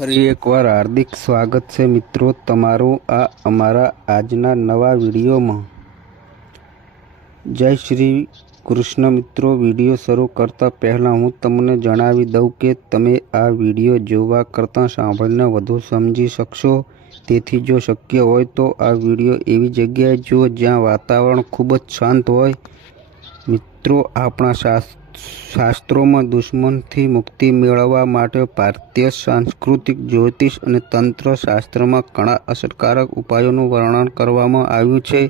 ફરી એકવાર હાર્દિક સ્વાગત છે મિત્રો તમારું આ અમારા આજના નવા વિડીયોમાં। જય શ્રી કૃષ્ણ મિત્રો। વિડીયો શરૂ કરતાં પહેલાં હું તમને જણાવી દઉં કે તમે આ વિડીયો જોવા કરતાં સાંભળીને વધુ સમજી શકશો, તેથી જો શક્ય હોય તો આ વિડીયો એવી જગ્યાએ જુઓ જ્યાં વાતાવરણ ખૂબ જ શાંત હોય। મિત્રો, આપણા શાસ્ત્રોમાં દુશ્મનથી મુક્તિ મેળવવા માટે ભારતીય સાંસ્કૃતિક જ્યોતિષ અને તંત્ર શાસ્ત્રમાં ઘણા અસરકારક ઉપાયોનું વર્ણન કરવામાં આવ્યું છે।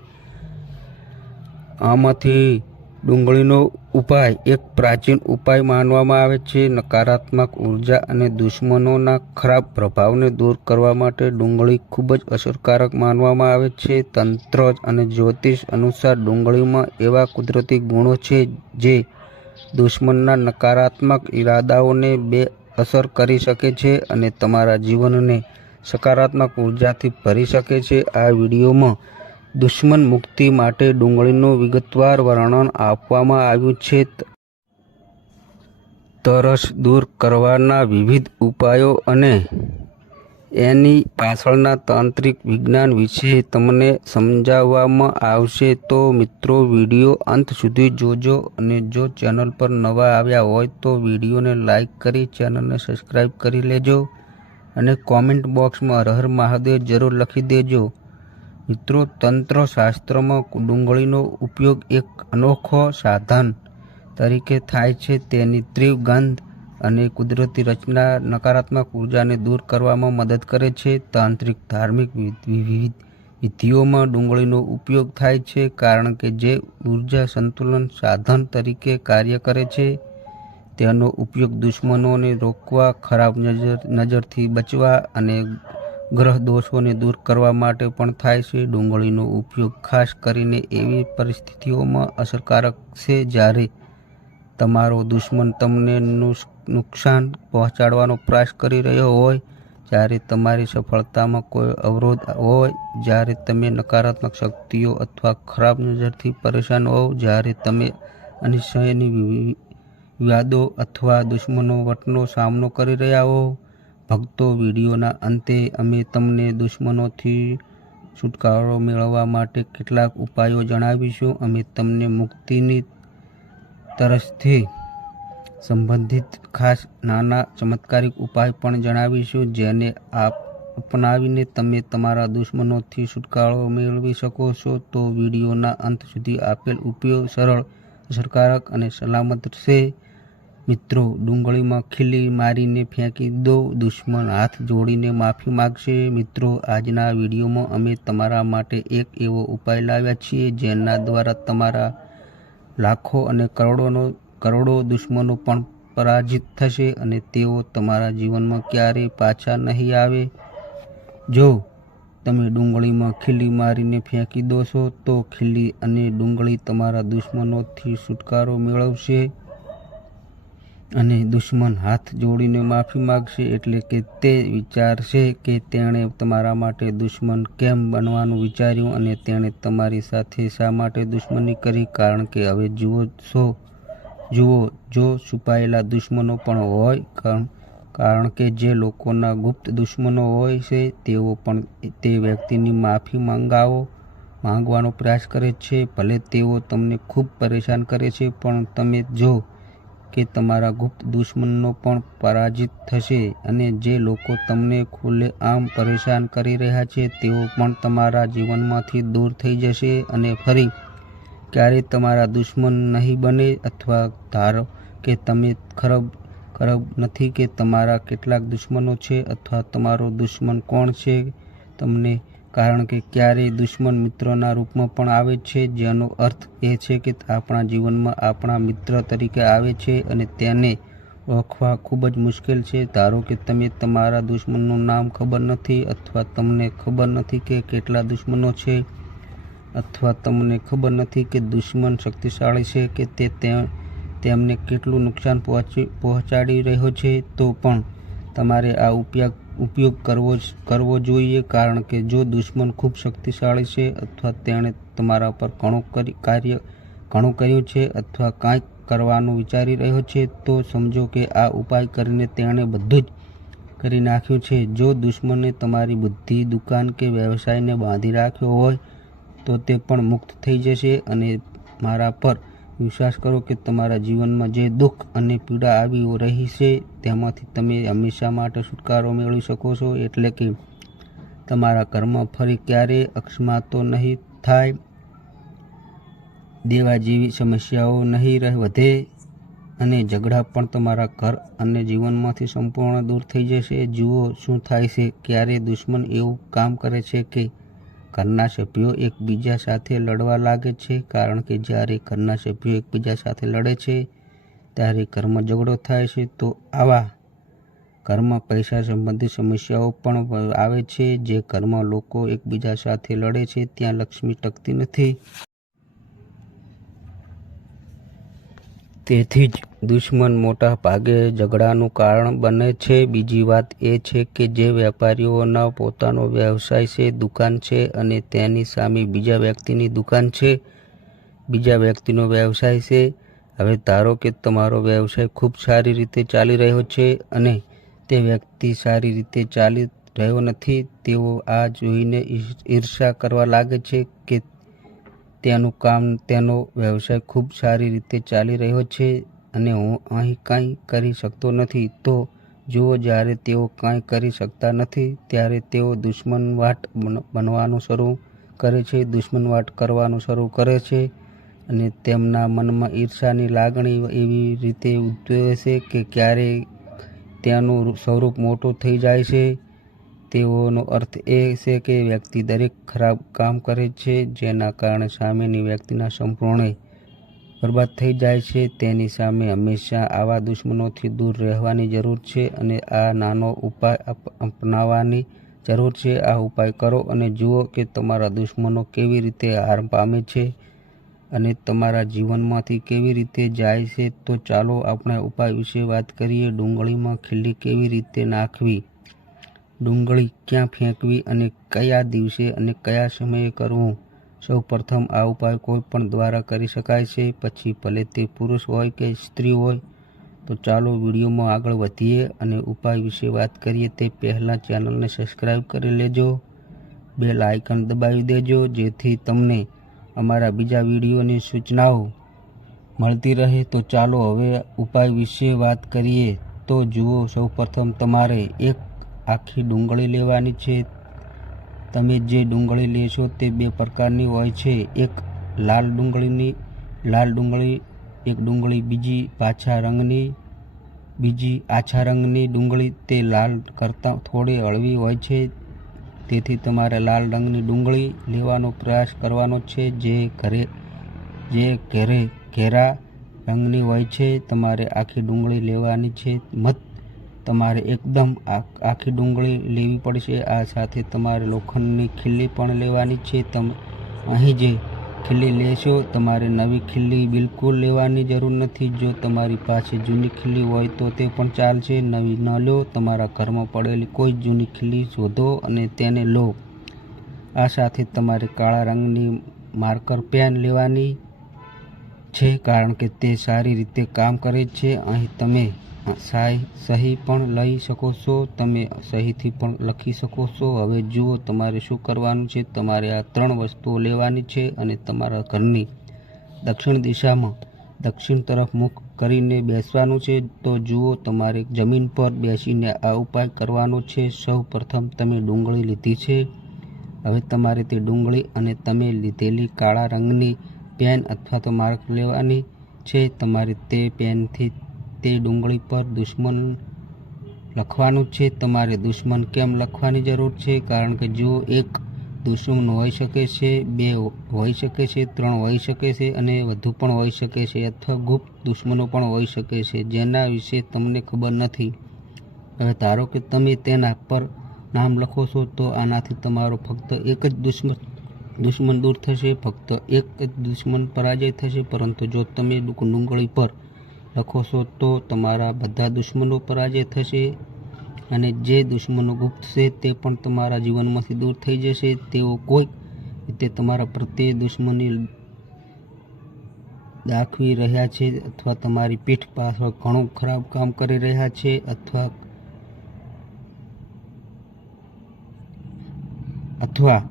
આમાંથી ડુંગળીનો ઉપાય એક પ્રાચીન ઉપાય માનવામાં આવે છે। નકારાત્મક ઉર્જા અને દુશ્મનોના ખરાબ પ્રભાવને દૂર કરવા માટે ડુંગળી ખૂબ જ અસરકારક માનવામાં આવે છે। તંત્ર અને જ્યોતિષ અનુસાર ડુંગળીમાં એવા કુદરતી ગુણો છે જે દુશ્મનના નકારાત્મક ઈરાદાઓને બેઅસર કરી શકે છે અને તમારા જીવનને સકારાત્મક ઉર્જાથી ભરી શકે છે। આ વિડીયોમાં દુશ્મન મુક્તિ માટે ડુંગળીનું વિગતવાર વર્ણન આપવામાં આવ્યું છે। તરસ દૂર કરવાના વિવિધ ઉપાયો અને એની પાછળના તાંત્રિક વિજ્ઞાન વિશે તમને સમજાવવામાં આવશે। તો મિત્રો, વિડીયો અંત સુધી જોજો અને જો ચેનલ પર નવા આવ્યા હોય તો વિડીયોને લાઈક કરી ચેનલને સબસ્ક્રાઈબ કરી લેજો અને કોમેન્ટ બોક્સમાં હર હર મહાદેવ જરૂર લખી દેજો। મિત્રો, તંત્ર શાસ્ત્રમાં ડુંગળીનો ઉપયોગ એક અનોખો સાધન તરીકે થાય છે। તેની તીવ્ર ગંધ અને કુદરતી રચના નકારાત્મક ઉર્જાને દૂર કરવામાં મદદ કરે છે। તાંત્રિક ધાર્મિક વિધિઓમાં ડુંગળીનો ઉપયોગ થાય છે કારણ કે જે ઉર્જા સંતુલન સાધન તરીકે કાર્ય કરે છે। તેનો ઉપયોગ દુશ્મનોને રોકવા, ખરાબ નજરથી બચવા અને ગ્રહ દોષોને દૂર કરવા માટે પણ થાય છે। ડુંગળીનો ઉપયોગ ખાસ કરીને એવી પરિસ્થિતિઓમાં અસરકારક છે જ્યારે તમારો દુશ્મન તમને નુકસાન પહોંચાડવાનો પ્રયાસ કરી રહ્યો હોય, જ્યારે તમારી સફળતામાં કોઈ અવરોધ હોય, જ્યારે તમે નકારાત્મક શક્તિઓ અથવા ખરાબ નજરથી પરેશાન હોવ, જ્યારે તમે અનિશ્ચયની વિવાદો અથવા દુશ્મનો વટનો સામનો કરી રહ્યા હો। ભક્તો, વિડીયોના અંતે અમે તમને દુશ્મનોથી છુટકારો મેળવવા માટે કેટલાક ઉપાયો જણાવીશું। અમે તમને મુક્તિની તરસથી સંબંધિત ખાસ નાના ચમત્કારિક ઉપાય પણ જણાવીશું જેને અપનાવીને તમે તમારા દુશ્મનોથી છુટકારો મેળવી શકો છો। તો વિડીયોના અંત સુધી આપેલ ઉપાયો સરળ, અસરકારક અને સલામત છે। મિત્રો, ડુંગળીમાં ખીલી મારીને ફેંકી દો, દુશ્મન હાથ જોડીને માફી માગશે। મિત્રો, આજના વિડીયોમાં અમે તમારા માટે એક એવો ઉપાય લાવ્યા છીએ જેના દ્વારા તમારા લાખો અને કરોડો દુશ્મનો પણ પરાજિત થશે અને તેઓ તમારા જીવનમાં ક્યારેય પાછા નહીં આવે। જો તમે ડુંગળીમાં ખીલી મારીને ફેંકી દોશો તો ખીલી અને ડુંગળી તમારા દુશ્મનોથી છુટકારો મેળવશે અને દુશ્મન હાથ જોડીને માફી માગશે, એટલે કે તે વિચારશે કે તેણે તમારા માટે દુશ્મન કેમ બનવાનું વિચાર્યું અને તેણે તમારી સાથે શા માટે દુશ્મની કરી। કારણ કે હવે જુઓ, જો છુપાયેલા દુશ્મનો પણ હોય, કારણ કે જે લોકોના ગુપ્ત દુશ્મનો હોય છે તેઓ પણ તે વ્યક્તિની માફી માંગવાનો પ્રયાસ કરે છે। ભલે તેઓ તમને ખૂબ પરેશાન કરે છે, પણ તમે જો કે તમારા ગુપ્ત દુશ્મનો પણ પરાજિત થશે અને જે લોકો તમને ખુલ્લેઆમ પરેશાન કરી રહ્યા છે તેઓ પણ તમારા જીવનમાંથી દૂર થઈ જશે અને ફરી ક્યારેય તમારા દુશ્મન નહીં બને। અથવા ધારો કે તમે ખબર નથી કે તમારા કેટલાક દુશ્મનો છે અથવા તમારો દુશ્મન કોણ છે તમને, કારણ કે ક્યારેય દુશ્મન મિત્રના રૂપમાં પણ આવે છે, જેનો અર્થ એ છે કે આપણા જીવનમાં આપણા મિત્ર તરીકે આવે છે અને તેને ઓળખવા ખૂબ જ મુશ્કેલ છે। ધારો કે તમે તમારા દુશ્મનનું નામ ખબર નથી, અથવા તમને ખબર નથી કે કેટલા દુશ્મનો છે, અથવા તમને ખબર નથી કે દુશ્મન શક્તિશાળી છે કે તે તેમને કેટલું નુકસાન પહોંચાડી રહ્યો છે, તો પણ તમારે આ ઉપયોગ કરવો જોઈએ, કારણ કે જો દુશ્મન ખૂબ શક્તિશાળી છે અથવા તેણે તમારા પર ઘણું કર્યું છે અથવા કંઈક કરવાનું વિચારી રહ્યો છે, તો સમજો કે આ ઉપાય કરીને તેણે બધું જ કરી નાખ્યું છે. જો દુશ્મને તમારી બુદ્ધિ, દુકાન કે વ્યવસાયને બાંધી રાખ્યો હોય તો તે પણ મુક્ત થઈ જશે. અને મારા પર વિશ્વાસ કરો કે તમારા જીવનમાં જે દુઃખ અને પીડા આવી રહી છે તેમાંથી તમે હંમેશા માટે છુટકારો મેળવી શકો છો. એટલે કે તમારા ઘરમાં ફરી ક્યારેય અકસ્માતો નહીં થાય, દેવા જેવી સમસ્યાઓ નહીં વધે અને ઝઘડા પણ તમારા ઘર અને જીવનમાંથી સંપૂર્ણ દૂર થઈ જશે. જુઓ શું થાય છે. ક્યારે દુશ્મન એવું કામ કરે છે કે ઘરના સભ્યો એકબીજા સાથે લડવા લાગે છે, કારણ કે જ્યારે ઘરના સભ્યો એકબીજા સાથે લડે છે ત્યારે ઘરમાં ઝઘડો થાય છે. તો આવા ઘરમાં પૈસા સંબંધિત સમસ્યાઓ પણ આવે છે. જે ઘરમાં લોકો એકબીજા સાથે લડે છે ત્યાં લક્ષ્મી ટકતી નથી. તેથી જ દુશ્મન મોટા ભાગે ઝઘડાનું કારણ બને છે. બીજી વાત એ છે કે જે વેપારીઓના પોતાનો વ્યવસાય છે, દુકાન છે અને તેની સામે બીજા વ્યક્તિની દુકાન છે, બીજા વ્યક્તિનો વ્યવસાય છે. હવે ધારો કે તમારો વ્યવસાય ખૂબ સારી રીતે ચાલી રહ્યો છે અને તે વ્યક્તિ સારી રીતે ચાલી રહ્યો નથી. તેઓ આ જોઈને ઈર્ષા કરવા લાગે છે કે તેનું કામ, તેનો વ્યવસાય ખૂબ સારી રીતે ચાલી રહ્યો છે અને હું અહીં કંઈ કરી શકતો નથી. તો જુઓ, જ્યારે તેઓ કંઈ કરી શકતા નથી ત્યારે તેઓ દુશ્મનવાટ બનવાનું શરૂ કરે છે, દુશ્મનવાટ કરવાનું શરૂ કરે છે અને તેમના મનમાં ઈર્ષાની લાગણી એવી રીતે ઉદ્ભવે છે કે ક્યારેય તેનું સ્વરૂપ મોટું થઈ જાય છે. તેઓનો અર્થ એ છે કે વ્યક્તિ દરેક ખરાબ કામ કરે છે જેના કારણે સામેની વ્યક્તિના સંપૂર્ણ બરબાદ થઈ જાય છે. તેની સામે હંમેશા આવા દુશ્મનોથી દૂર રહેવાની જરૂર છે અને આ નાનો ઉપાય અપનાવવાની જરૂર છે. આ ઉપાય કરો અને જુઓ કે તમારા દુશ્મનો કેવી રીતે હાર પામે છે અને તમારા જીવનમાંથી કેવી રીતે જાય છે. તો ચાલો આપણે ઉપાય વિશે વાત કરીએ. ડુંગળીમાં ખીલી કેવી રીતે નાખવી, ડુંગળી ક્યાં ફેંકવી અને કયા દિવસે અને કયા સમયે કરવું. સૌ પ્રથમ આ ઉપાય કોઈ પણ દ્વારા કરી શકાય છે, પછી ભલે તે પુરુષ હોય કે સ્ત્રી હોય. તો ચાલો વિડીયોમાં આગળ વધીએ અને ઉપાય વિશે વાત કરીએ તે પહેલાં ચેનલને સબસ્ક્રાઈબ કરી લેજો, બેલ આઇકન દબાવી દેજો જેથી તમને અમારા બીજા વિડીયોની સૂચનાઓ મળતી રહે. તો ચાલો હવે ઉપાય વિશે વાત કરીએ. તો જુઓ, સૌપ્રથમ તમારે એક આખી ડુંગળી લેવાની છે. તમે જે ડુંગળી લેશો તે બે પ્રકારની હોય છે. એક લાલ ડુંગળી, એક ડુંગળી બીજી પાછા રંગની, બીજી આછા રંગની ડુંગળી. તે લાલ કરતાં થોડી હળવી હોય છે. તેથી તમારે લાલ રંગની ડુંગળી લેવાનો પ્રયાસ કરવાનો છે જે ઘેરા રંગની હોય છે. તમારે આખી ડુંગળી લેવાની છે. તમારે એકદમ આખી ડુંગળી લેવી પડશે. આ સાથે તમારે લોખંડની ખીલી પણ લેવાની છે. તમે અહીં જે ખીલી લેશો, તમારે નવી ખીલી બિલકુલ લેવાની જરૂર નથી. જો તમારી પાસે જૂની ખીલી હોય તો તે પણ ચાલશે. નવી ન લો, તમારા ઘરમાં પડેલી કોઈ જૂની ખીલી શોધો અને તેને લો. આ સાથે તમારે કાળા રંગની માર્કર પેન લેવાની છે, કારણ કે તે સારી રીતે કામ કરે છે. અહીં તમે સહી પણ લઈ શકો છો, તમે સહીથી પણ લખી શકો છો. હવે જુઓ તમારે શું કરવાનું છે. તમારે આ 3 વસ્તુઓ લેવાની છે અને તમારા ઘરની દક્ષિણ દિશામાં દક્ષિણ તરફ મુખ કરીને બેસવાનું છે. તો જુઓ, તમારે જમીન પર બેસીને આ ઉપાય કરવાનો છે. સૌ પ્રથમ તમે ડુંગળી લીધી છે. હવે તમારે તે ડુંગળી અને તમે લીધેલી કાળા રંગની પેન અથવા તો માર્ક લેવાની છે. તમારે તે પેનથી તે ડુંગળી પર દુશ્મન લખવાનું છે. તમારે દુશ્મન કેમ લખવાની જરૂર છે? કારણ કે જો એક દુશ્મન હોઈ શકે છે, 2 હોઈ શકે છે, 3 હોઈ શકે છે અને વધુ પણ હોઈ શકે છે, અથવા ગુપ્ત દુશ્મનો પણ હોઈ શકે છે જેના વિશે તમને ખબર નથી. હવે ધારો કે તમે તેના પર નામ લખો છો, તો આનાથી તમારો ફક્ત એક જ દુશ્મન દૂર થશે, ફક્ત એક જ દુશ્મન પરાજય થશે. પરંતુ જો તમે ડુંગળી પર લખો છો તો તમારા બધા દુશ્મનો પરાજય થશે અને જે દુશ્મનો ગુપ્ત છે તે પણ તમારા જીવનમાંથી દૂર થઈ જશે. તેઓ કોઈક રીતે તમારા પ્રત્યે દુશ્મની દાખવી રહ્યા છે અથવા તમારી પીઠ પાછળ ઘણું ખરાબ કામ કરી રહ્યા છે અથવા અથવા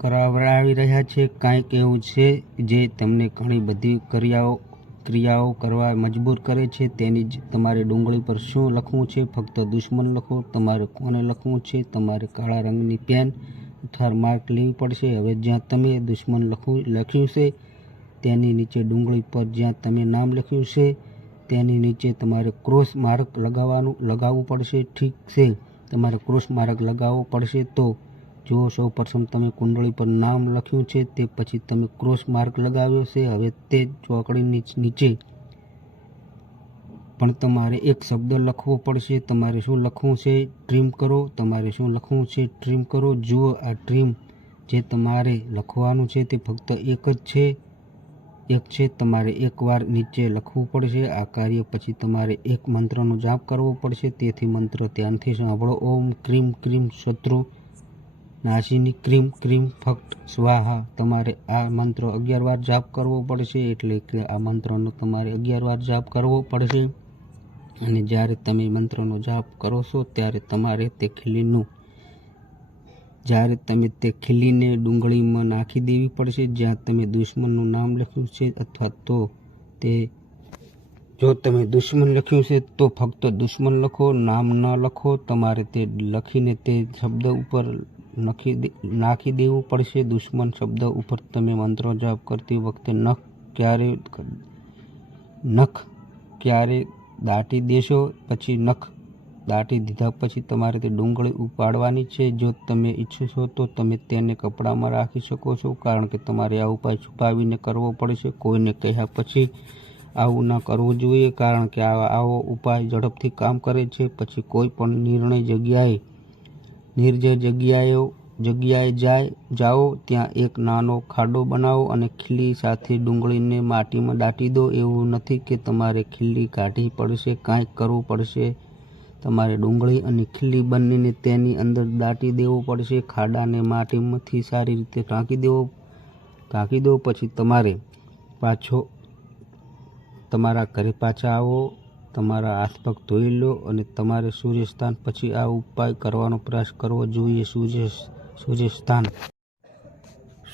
કરાવડાવી રહ્યા છે. કાંઈક એવું છે જે તમને ઘણી બધી ક્રિયાઓ કરવા મજબૂર કરે છે. તેની જ તમારે ડુંગળી પર શું લખવું છે? ફક્ત દુશ્મન લખો. તમારે કોને લખવું છે? તમારે કાળા રંગની પેન અથવા માર્ક લેવી પડશે. હવે જ્યાં તમે દુશ્મન લખ્યું છે તેની નીચે ડુંગળી પર જ્યાં તમે નામ લખ્યું છે તેની નીચે તમારે ક્રોસ માર્ક લગાવવું પડશે. ઠીક છે, તમારે ક્રોસ માર્ક લગાવવો પડશે. તો જો સૌ પ્રથમ તમે કુંડળી પર નામ લખ્યું છે તે પછી તમે ક્રોસ માર્ક લગાવ્યો છે. હવે તે ચોકડીની નીચે પણ તમારે એક શબ્દ લખવો પડશે. તમારે શું લખવું છે? ટ્રીમ કરો. તમારે શું લખવું છે? ટ્રીમ કરો. જુઓ, આ ટ્રીમ જે તમારે લખવાનું છે તે ફક્ત એક છે. તમારે એકવાર નીચે લખવું પડશે. આ કાર્ય પછી તમારે એક મંત્રનો જાપ કરવો પડશે. તેથી મંત્ર ધ્યાનથી સાંભળો. ઓમ ક્રીમ ક્રીમ શત્રુ નાશિની ક્રીમ ક્રીમ ફક્ત સ્વાહા. તમારે આ મંત્ર 11 વાર જાપ કરવો પડશે. એટલે કે આ મંત્રનો તમારે 11 વાર જાપ કરવો પડશે. અને જ્યારે તમે મંત્રનો જાપ કરો છો ત્યારે તમારે તે ખીલીને ડુંગળીમાં નાખી દેવી પડશે જ્યાં તમે દુશ્મનનું નામ લખ્યું છે. અથવા તો જો તમે દુશ્મન લખ્યું છે તો ફક્ત દુશ્મન લખો, નામ ન લખો. તમારે તે લખીને તે શબ્દ ઉપર નાખી દેવું પડશે. દુશ્મન શબ્દ ઉપર તમે મંત્રો જાપ કરતી વખતે નખ ક્યારે દાટી દેશો. પછી નખ દાટી દીધા પછી તમારે તે ડુંગળી ઉપાડવાની છે. જો તમે ઈચ્છો તો તમે તેને કપડામાં રાખી શકો છો, કારણ કે તમારે આ ઉપાય છુપાવીને કરવો પડશે. કોઈને કહ્યા પછી આવું ન કરવું જોઈએ, કારણ કે આવો ઉપાય ઝડપથી કામ કરે છે. પછી કોઈ પણ નિર્જય જગ્યાએ જાઓ, ત્યાં એક નાનો ખાડો બનાવો અને ખીલી સાથે ડુંગળીને માટીમાં દાટી દો. એવું નથી કે તમારે ખીલી કાઢવી પડશે, કાંઈક કરવું પડશે. તમારે ડુંગળી અને ખીલી બંનેને તેની અંદર દાટી દેવું પડશે. ખાડાને માટીમાંથી સારી રીતે ઢાંકી દો. પછી તમારા ઘરે પાછા આવો, તમારા હાથ પગ ધોઈ લો અને તમારે સૂર્યસ્થાન પછી આ ઉપાય કરવાનો પ્રયાસ કરવો જોઈએ.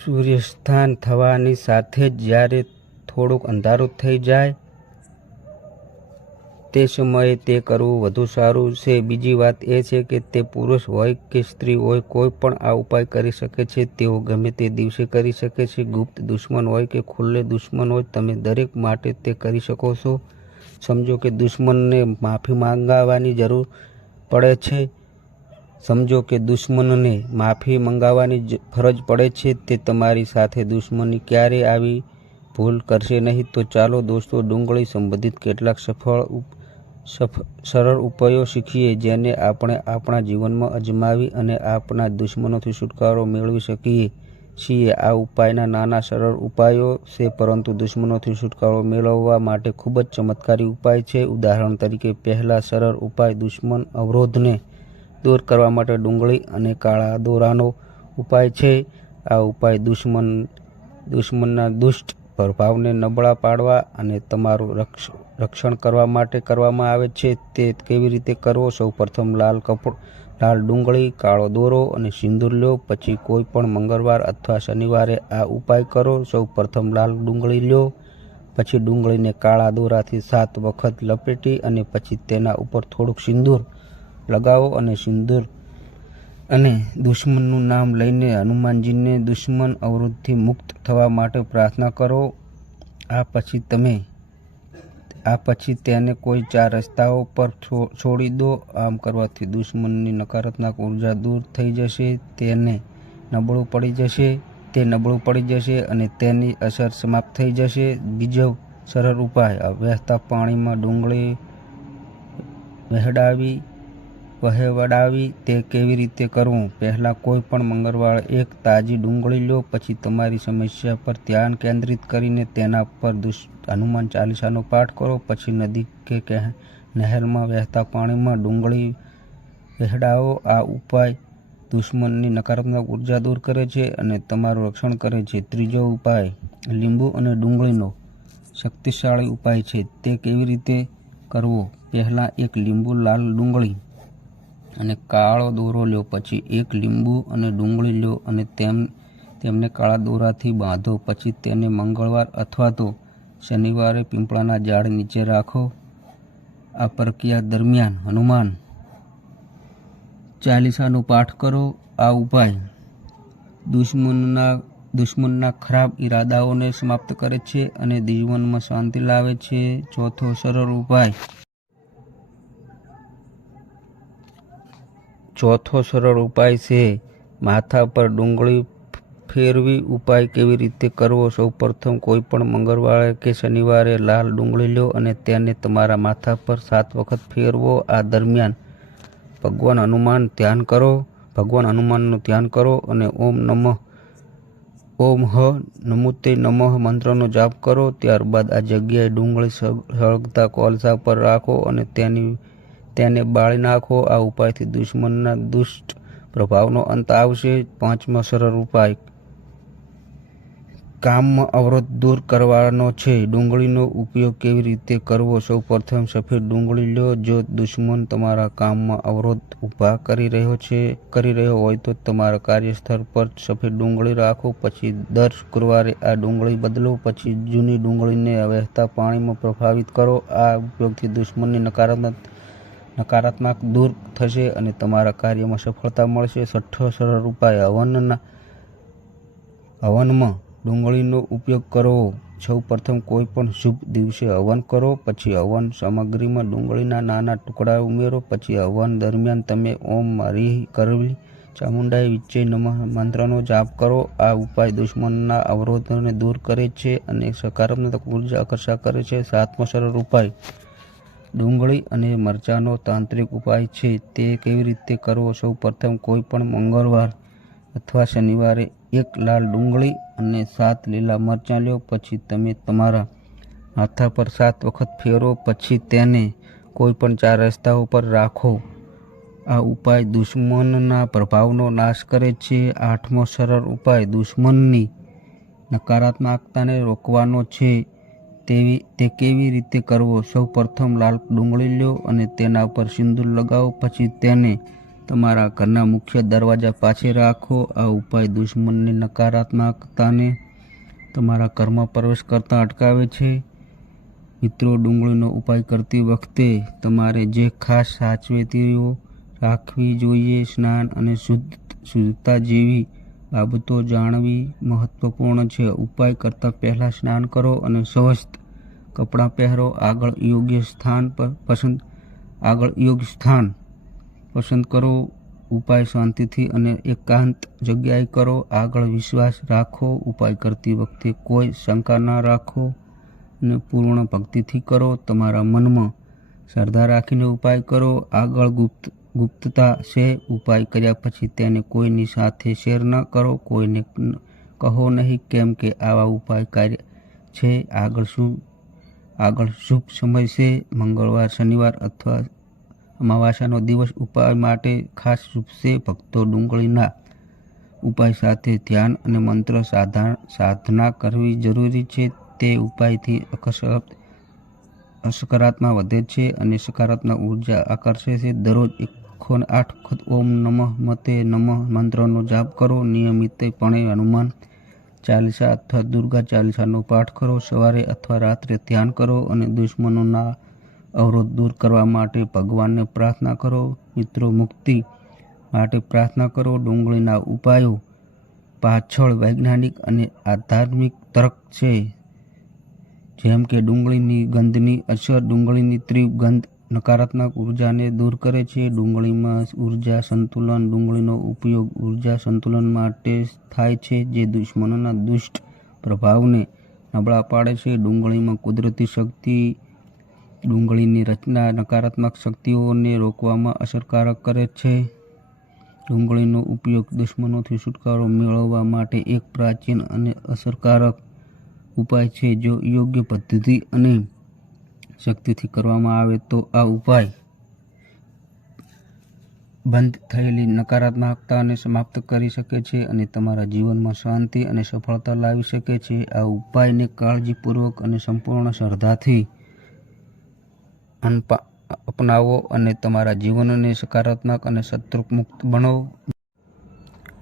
સૂર્યસ્થાન થવાની સાથે જ જ્યારે થોડુંક અંધારું થઈ જાય તે સમયે તે કરવું વધુ સારું છે. બીજી વાત એ છે કે તે પુરુષ હોય કે સ્ત્રી હોય, કોઈ પણ આ ઉપાય કરી શકે છે. તેઓ ગમે તે દિવસે કરી શકે છે. ગુપ્ત દુશ્મન હોય કે ખુલ્લે દુશ્મન હોય, તમે દરેક માટે તે કરી શકો છો. સમજો કે દુશ્મનને માફી મંગાવવાની ફરજ પડે છે. તે તમારી સાથે દુશ્મની ક્યારેય આવી ભૂલ કરશે નહીં. તો ચાલો દોસ્તો, ડુંગળી સંબંધિત કેટલાક સરળ ઉપાયો શીખીએ જેને આપણે આપણા જીવનમાં અજમાવી અને આપણા દુશ્મનોથી છુટકારો મેળવી શકીએ છીએ. આ ઉપાયના નાના સરળ ઉપાયો છે, પરંતુ દુશ્મનોથી છુટકારો મેળવવા માટે ખૂબ જ ચમત્કારી ઉપાય છે. ઉદાહરણ તરીકે, પહેલા સરળ ઉપાય દુશ્મન અવરોધને દૂર કરવા માટે ડુંગળી અને કાળા દોરાનો ઉપાય છે. આ ઉપાય દુશ્મનના દુષ્ટ પ્રભાવને નબળા પાડવા અને તમારું રક્ષણ કરવા માટે કરવામાં આવે છે. તે કેવી રીતે કરવો? સૌપ્રથમ લાલ ડુંગળી, કાળો દોરો અને સિંદૂર લો. પછી કોઈ પણ મંગળવાર અથવા શનિવારે આ ઉપાય કરો. સૌપ્રથમ લાલ ડુંગળી લો, પછી ડુંગળીને કાળા દોરાથી 7 વખત લપેટી અને પછી તેના ઉપર થોડુંક સિંદૂર લગાવો અને દુશ્મનનું નામ લઈને હનુમાનજીને દુશ્મન અવરોધથી મુક્ત થવા માટે પ્રાર્થના કરો. આ પછી તેને કોઈ 4 રસ્તાઓ પર છોડી દો. આમ કરવાથી દુશ્મનની નકારાત્મક ઉર્જા દૂર થઈ જશે, તે નબળું પડી જશે અને તેની અસર સમાપ્ત થઈ જશે. બીજો સરળ ઉપાય, વહેતા પાણીમાં ડુંગળી વહેવડાવી. તે કેવી રીતે કરવું? પહેલા કોઈ પણ મંગળવારે એક તાજી ડુંગળી લો. પછી તમારી સમસ્યા પર ધ્યાન કેન્દ્રિત કરીને તેના પર હનુમાન ચાલીસાનો પાઠ કરો. પછી નદી કે નહેરમાં વહેતા પાણીમાં ડુંગળી વહેવડાવો. આ ઉપાય દુશ્મનની નકારાત્મક ઉર્જા દૂર કરે છે અને તમારું રક્ષણ કરે છે. ત્રીજો ઉપાય લીંબુ અને ડુંગળીનો શક્તિશાળી ઉપાય છે. તે કેવી રીતે કરવો? પહેલા એક લીંબુ, લાલ ડુંગળી અને કાળો દોરો લો. પછી એક લીંબુ અને ડુંગળી લો અને તેમને કાળા દોરાથી બાંધો. પછી તેને મંગળવાર અથવા તો શનિવારે પીપળાના ઝાડ નીચે રાખો. આ પ્રક્રિયા દરમિયાન હનુમાન ચાલીસાનો પાઠ કરો. આ ઉપાય દુશ્મનના ખરાબ ઈરાદાઓને સમાપ્ત કરે છે અને જીવનમાં શાંતિ લાવે છે. ચોથો સરળ ઉપાય છે માથા પર ડુંગળી ફેરવી. ઉપાય કેવી રીતે કરવો? સૌપ્રથમ કોઈ પણ મંગળવારે કે શનિવારે લાલ ડુંગળી લો અને તેને તમારા માથા પર 7 વખત ફેરવો. આ દરમિયાન ભગવાન હનુમાનનું ધ્યાન કરો અને ઓમ હ નમુતે નમઃ મંત્રનો જાપ કરો. ત્યારબાદ આ જગ્યાએ ડુંગળી સળગતા કોલસા પર રાખો અને તેને બાળી નાખો. આ ઉપાયથી દુશ્મનના દુષ્ટ પ્રભાવનો અંત આવશે. પાંચમો સરળ ઉપાય કામમાં અવરોધ દૂર કરવાનો છે. ડુંગળીનો ઉપયોગ કેવી રીતે કરવો? સૌપ્રથમ સફેદ ડુંગળી લો. જો દુશ્મન તમારા કામમાં અવરોધ ઊભા કરી રહ્યો હોય તો તમારા કાર્યસ્થળ પર સફેદ ડુંગળી રાખો. પછી દર શુક્રવારે આ ડુંગળી બદલો. પછી જૂની ડુંગળીને વહેતા પાણીમાં પ્રભાવિત કરો. આ ઉપયોગથી દુશ્મનની નકારાત્મક દૂર થશે અને તમારા કાર્યમાં સફળતા મળશે. છઠ્ઠો સરળ ઉપાય હવનમાં ડુંગળીનો ઉપયોગ કરવો. સૌપ્રથમ કોઈ પણ શુભ દિવસે હવન કરો. પછી હવન સામગ્રીમાં ડુંગળીના નાના ટુકડા ઉમેરો. પછી હવન દરમિયાન તમે ઓમ હરિ કરવી ચામુંડાઈ વિચ્ચે નમઃ મંત્રનો જાપ કરો. આ ઉપાય દુશ્મનના અવરોધોને દૂર કરે છે અને સકારાત્મક ઉર્જા આકર્ષિત કરે છે. સાતમો સરળ ઉપાય ડુંગળી અને મરચાંનો તાંત્રિક ઉપાય છે. તે કેવી રીતે કરવો? સૌપ્રથમ કોઈ પણ મંગળવાર અથવા શનિવારે એક લાલ ડુંગળી અને 7 લીલા મરચાં લો. પછી તમે તમારા માથા પર 7 વખત ફેરવો. પછી તેને કોઈ પણ 4 રસ્તાઓ પર રાખો. આ ઉપાય દુશ્મનના પ્રભાવનો નાશ કરે છે. આઠમો સરળ ઉપાય દુશ્મનની નકારાત્મકતાને રોકવાનો છે. તે કેવી રીતે કરવો? સૌપ્રથમ લાલ ડુંગળી લો અને તેના પર સિંદૂર લગાવો. પછી તેને તમારા ઘરના મુખ્ય દરવાજા પાસે રાખો. આ ઉપાય દુશ્મનની નકારાત્મકતાને તમારા ઘરમાં પ્રવેશ કરતા અટકાવે છે. મિત્રો, ડુંગળીનો ઉપાય કરતી વખતે તમારે જે ખાસ સાવચેતીઓ રાખવી જોઈએ, સ્નાન અને શુદ્ધતા જેવી બાબતો જાણવી મહત્વપૂર્ણ છે. ઉપાય કરતા પહેલા સ્નાન કરો અને સ્વસ્થ કપડાં પહેરો. આગળ યોગ્ય સ્થાન પસંદ કરો. ઉપાય શાંતિથી અને એકાંત જગ્યાએ કરો. આગળ વિશ્વાસ રાખો. ઉપાય કરતી વખતે કોઈ શંકા ન રાખો અને પૂર્ણ ભક્તિથી કરો. તમારા મનમાં શ્રદ્ધા રાખીને ઉપાય કરો. આગળ ગુપ્તતા છે. ઉપાય કર્યા પછી તેને કોઈની સાથે શેર ન કરો. કોઈને કહો નહીં, કેમ કે આવા ઉપાય કાર્ય છે. આગળ શુભ સમય છે. મંગળવાર, શનિવાર અથવા અમાવાસ્યાનો દિવસ ઉપાય માટે ખાસ શુભ છે. ભક્તો ડુંગળીના ઉપાય સાથે ધ્યાન અને મંત્ર સાધના કરવી જરૂરી છે. તે ઉપાયથી સકારાત્મક વધે છે અને સકારાત્મક ઉર્જા આકર્ષે છે. દરરોજ 108 વખત ઓમ નમસ્તે નમઃ મંત્રનો જાપ કરો. નિયમિતપણે હનુમાન ચાલીસા અથવા દુર્ગા ચાલીસાનો પાઠ કરો. સવારે અથવા રાત્રે ધ્યાન કરો અને દુશ્મનોના અવરોધ દૂર કરવા માટે ભગવાનને પ્રાર્થના કરો. મિત્રો, મુક્તિ માટે પ્રાર્થના કરો. ડુંગળીના ઉપાયો પાછળ વૈજ્ઞાનિક અને આધ્યાત્મિક તર્ક છે. જેમ કે ડુંગળીની ગંધની અસર. ડુંગળીની તીવ્ર ગંધ નકારાત્મક ઉર્જાને દૂર કરે છે. ડુંગળીમાં ઉર્જા સંતુલન. ડુંગળીનો ઉપયોગ ઉર્જા સંતુલન માટે થાય છે, જે દુશ્મનોના દુષ્ટ પ્રભાવને નબળા પાડે છે. ડુંગળીમાં કુદરતી શક્તિ. ડુંગળીની રચના નકારાત્મક શક્તિઓને રોકવામાં અસરકારક કરે છે. ડુંગળીનો ઉપયોગ દુશ્મનોથી છુટકારો મેળવવા માટે એક પ્રાચીન અને અસરકારક ઉપાય છે. જો યોગ્ય પદ્ધતિ અને શક્તિથી કરવામાં આવે તો આ ઉપાય બંધ થયેલી નકારાત્મકતાને સમાપ્ત કરી શકે છે અને તમારા જીવનમાં શાંતિ અને સફળતા લાવી શકે છે. આ ઉપાયને કાળજીપૂર્વક અને સંપૂર્ણ શ્રદ્ધાથી અપનાવો અને તમારા જીવનને સકારાત્મક અને શત્રુમુક્ત બનાવો.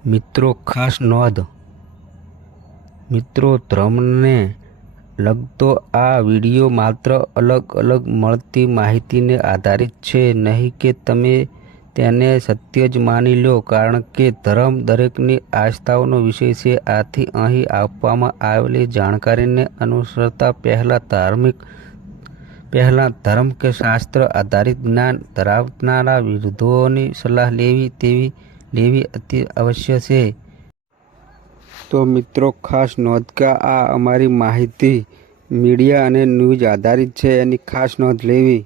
મિત્રો, ખાસ નોંધ. મિત્રો, ધર્મને લગતો આ વિડીયો માત્ર અલગ મળતી માહિતીને આધારિત છે, નહીં કે તમે તેને સત્ય જ માની લો, કારણ કે ધર્મ દરેકની આસ્થાનો વિષય છે. આથી અહીં આપવામાં આવેલી જાણકારીને અનુસરતા પહેલા ધર્મ કે શાસ્ત્ર આધારિત જ્ઞાન ધરાવનારા વિદ્વાનોની સલાહ લેવી અતિ આવશ્યક છે. તો મિત્રો, ખાસ નોંધ કે આ અમારી માહિતી મીડિયા અને ન્યૂઝ આધારિત છે, એની ખાસ નોંધ લેવી.